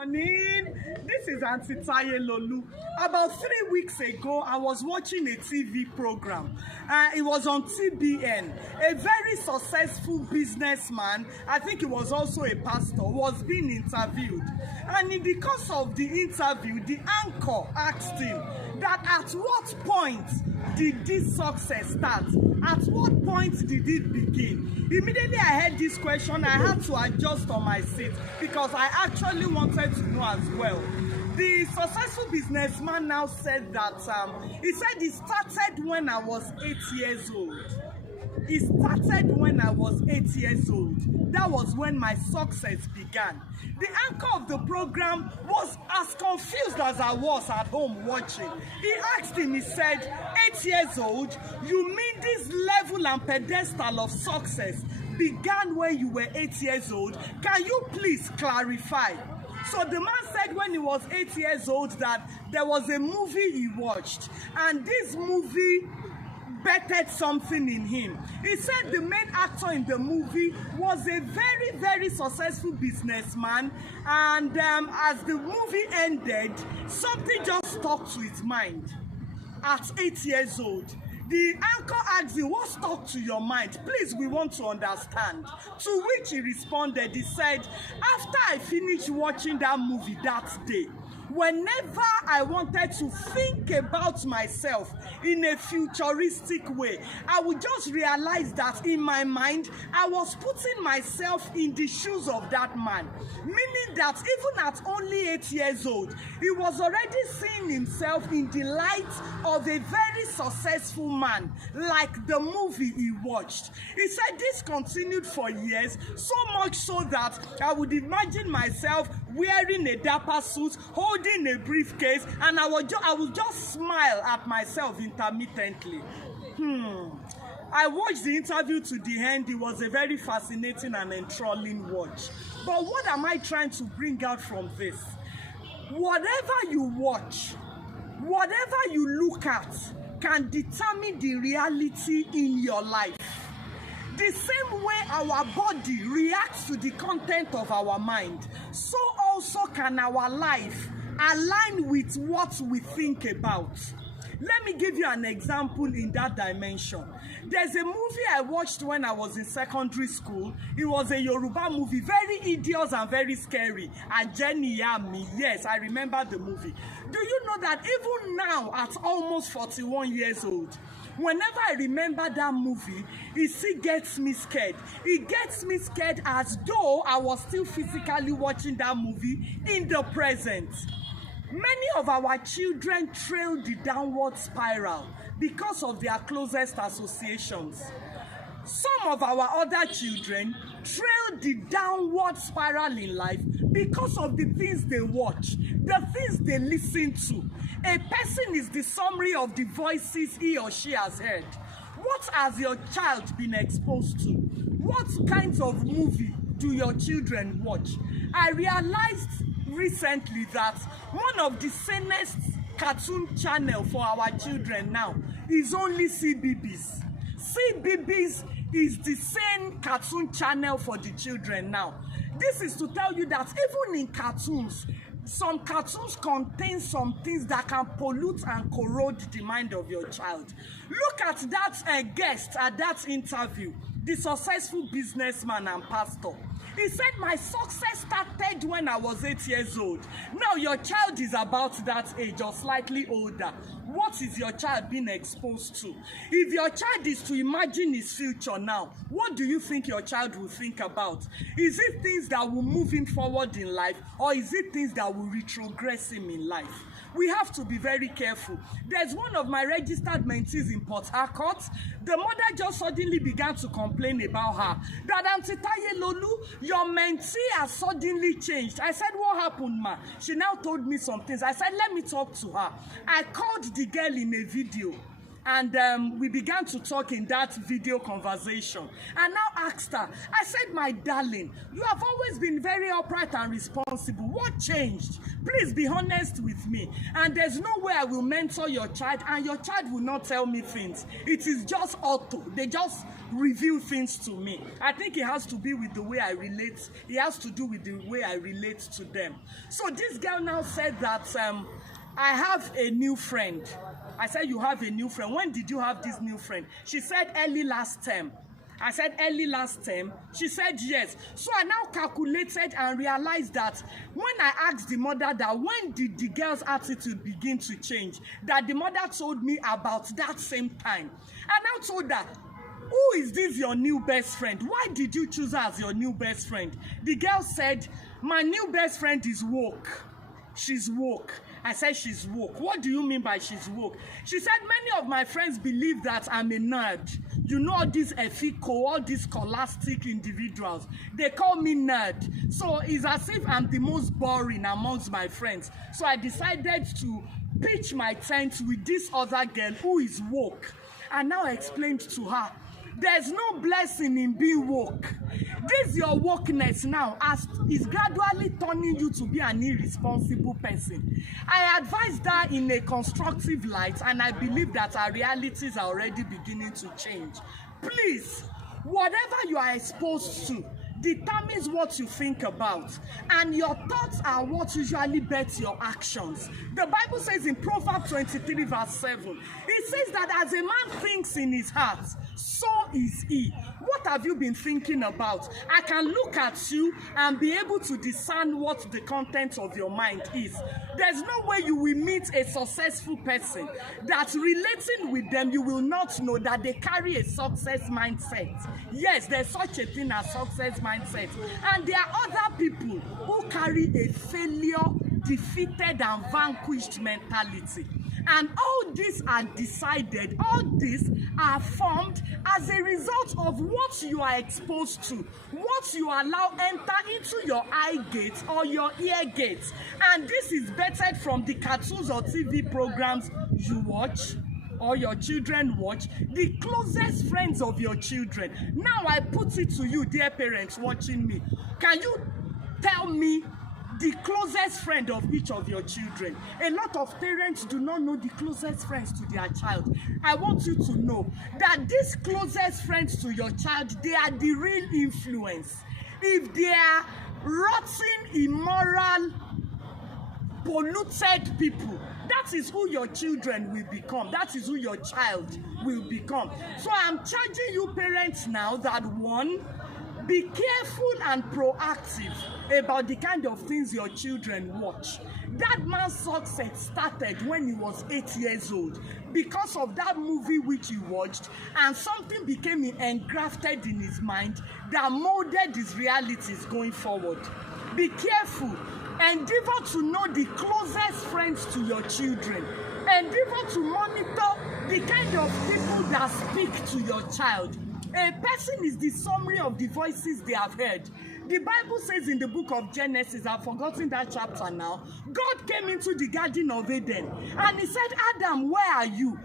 Morning. This is Auntie Taye Lolu. About 3 weeks ago, I was watching a TV program. It was on TBN. A very successful businessman, I think he was also a pastor, was being interviewed. And in the course of the interview, the anchor asked him that at what point did this success start? At what point did it begin? Immediately I heard this question, I had to adjust on my seat because I actually wanted to know as well. The successful businessman now said that he said it started when I was 8 years old. It started when I was 8 years old. That was when my success began. The anchor of the program was as confused as I was at home watching. He asked him, he said, 8 years old, you mean this level and pedestal of success began when you were 8 years old? Can you please clarify? So the man said when he was 8 years old that there was a movie he watched, and this movie bettered something in him. He said the main actor in the movie was a very, very successful businessman, and as the movie ended, something just stuck to his mind. At 8 years old, the anchor asked him, what stuck to your mind? Please, we want to understand. To which he responded, he said, after I finished watching that movie that day, whenever I wanted to think about myself in a futuristic way, I would just realize that in my mind, I was putting myself in the shoes of that man. Meaning that even at only 8 years old, he was already seeing himself in the light of a very successful man, like the movie he watched. He said this continued for years, so much so that I would imagine myself wearing a dapper suit, holding a briefcase, and I would just smile at myself intermittently. I watched the interview to the end. It was a very fascinating and enthralling watch. But what am I trying to bring out from this? Whatever you watch, whatever you look at, can determine the reality in your life. The same way our body reacts to the content of our mind, so also can our life align with what we think about. Let me give you an example in that dimension. There's a movie I watched when I was in secondary school. It was a Yoruba movie, very hideous and very scary. Ajeni Yami. Yes, I remember the movie. Do you know that even now, at almost 41 years old, whenever I remember that movie, it still gets me scared. It gets me scared as though I was still physically watching that movie in the present. Many of our children trail the downward spiral because of their closest associations. Some of our other children trail the downward spiral in life because of the things they watch, the things they listen to. A person is the summary of the voices he or she has heard. What has your child been exposed to? What kinds of movie do your children watch? I realized recently that one of the sanest cartoon channel for our children now is only CBeebies. CBeebies is the same cartoon channel for the children now. This is to tell you that even in cartoons, some cartoons contain some things that can pollute and corrode the mind of your child. Look at that guest at that interview, the successful businessman and pastor. He said, my success started when I was 8 years old. Now your child is about that age or slightly older. What is your child being exposed to? If your child is to imagine his future now, what do you think your child will think about? Is it things that will move him forward in life, or is it things that will retrogress him in life? We have to be very careful. There's one of my registered mentees in Port Harcourt. The mother just suddenly began to complain about her. That Auntie Taye Lolu, your mentee has suddenly changed. I said, what happened, ma? She now told me some things. I said, let me talk to her. I called the girl in a video. And we began to talk in that video conversation. And now asked her, I said, my darling, you have always been very upright and responsible. What changed? Please be honest with me. And there's no way I will mentor your child and your child will not tell me things. It is just auto. They just reveal things to me. I think it has to be with the way I relate. It has to do with the way I relate to them. So this girl now said that I have a new friend. I said, you have a new friend. When did you have this new friend? She said, early last term. I said, early last term? She said, yes. So I now calculated and realized that when I asked the mother that when did the girl's attitude begin to change, that the mother told me about that same time. I now told her, who is this your new best friend? Why did you choose her as your new best friend? The girl said, my new best friend is woke. She's woke. I said, she's woke. What do you mean by she's woke? She said, many of my friends believe that I'm a nerd. You know, all these ethico, all these scholastic individuals, they call me nerd. So it's as if I'm the most boring amongst my friends. So I decided to pitch my tent with this other girl who is woke. And now I explained to her, there's no blessing in being woke. This your wokeness now is gradually turning you to be an irresponsible person. I advised her in a constructive light, and I believe that our realities are already beginning to change. Please, whatever you are exposed to determines what you think about, and your thoughts are what usually bets your actions. The Bible says in Proverbs 23 verse 7, it says that as a man thinks in his heart, so is he. What have you been thinking about? I can look at you and be able to discern what the content of your mind is. There's no way you will meet a successful person that relating with them, you will not know that they carry a success mindset. Yes, there's such a thing as success mindset. And there are other people who carry a failure, defeated and vanquished mentality. And all these are decided, all these are formed as a result of what you are exposed to, what you allow enter into your eye gates or your ear gates. And this is bettered from the cartoons or TV programs you watch or your children watch, the closest friends of your children. Now I put it to you, dear parents watching me. Can you tell me the closest friend of each of your children? A lot of parents do not know the closest friends to their child. I want you to know that these closest friends to your child, they are the real influence. If they are rotten, immoral, polluted people, that is who your children will become. That is who your child will become. So I'm charging you parents now that, one, be careful and proactive about the kind of things your children watch. That man's success started when he was 8 years old because of that movie which he watched, and something became engrafted in his mind that molded his realities going forward. Be careful. Endeavor to know the closest friends to your children. Endeavor to monitor the kind of people that speak to your child. A person is the summary of the voices they have heard. The Bible says in the book of Genesis, I've forgotten that chapter now, God came into the Garden of Eden and he said, Adam, where are you?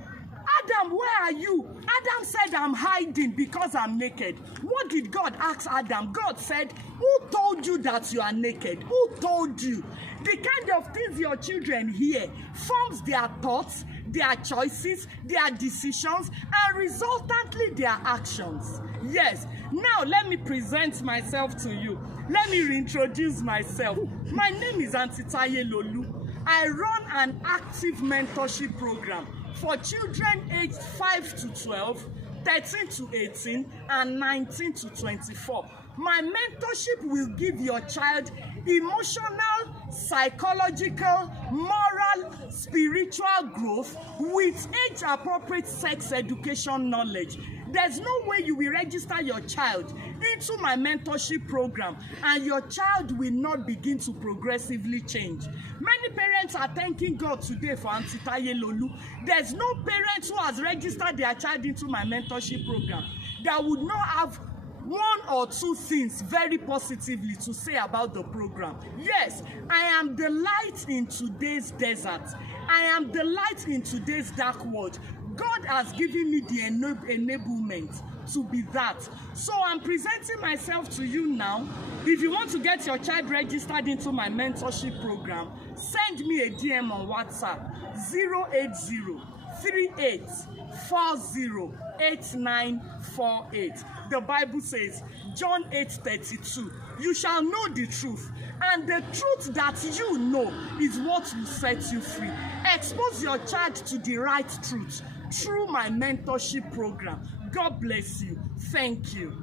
Adam, where are you? Adam said, I'm hiding because I'm naked. What did God ask Adam? God said, who told you that you are naked? Who told you? The kind of things your children hear forms their thoughts, their choices, their decisions, and resultantly their actions. Yes, now let me present myself to you. Let me reintroduce myself. My name is Aunty Taye Lolu. I run an active mentorship program for children aged 5 to 12, 13 to 18, and 19 to 24. My mentorship will give your child emotional, psychological, moral, spiritual growth with age-appropriate sex education knowledge. There's no way you will register your child into my mentorship program and your child will not begin to progressively change. Many parents are thanking God today for Aunty Taye Lolu. There's no parent who has registered their child into my mentorship program that would not have one or two things very positively to say about the program. Yes, I am the light in today's desert. I am the light in today's dark world. God has given me the enablement to be that. So I'm presenting myself to you now. If you want to get your child registered into my mentorship program, send me a DM on WhatsApp 08038408948. The Bible says, John 8:32, you shall know the truth, and the truth that you know is what will set you free. Expose your child to the right truth through my mentorship program. God bless you. Thank you.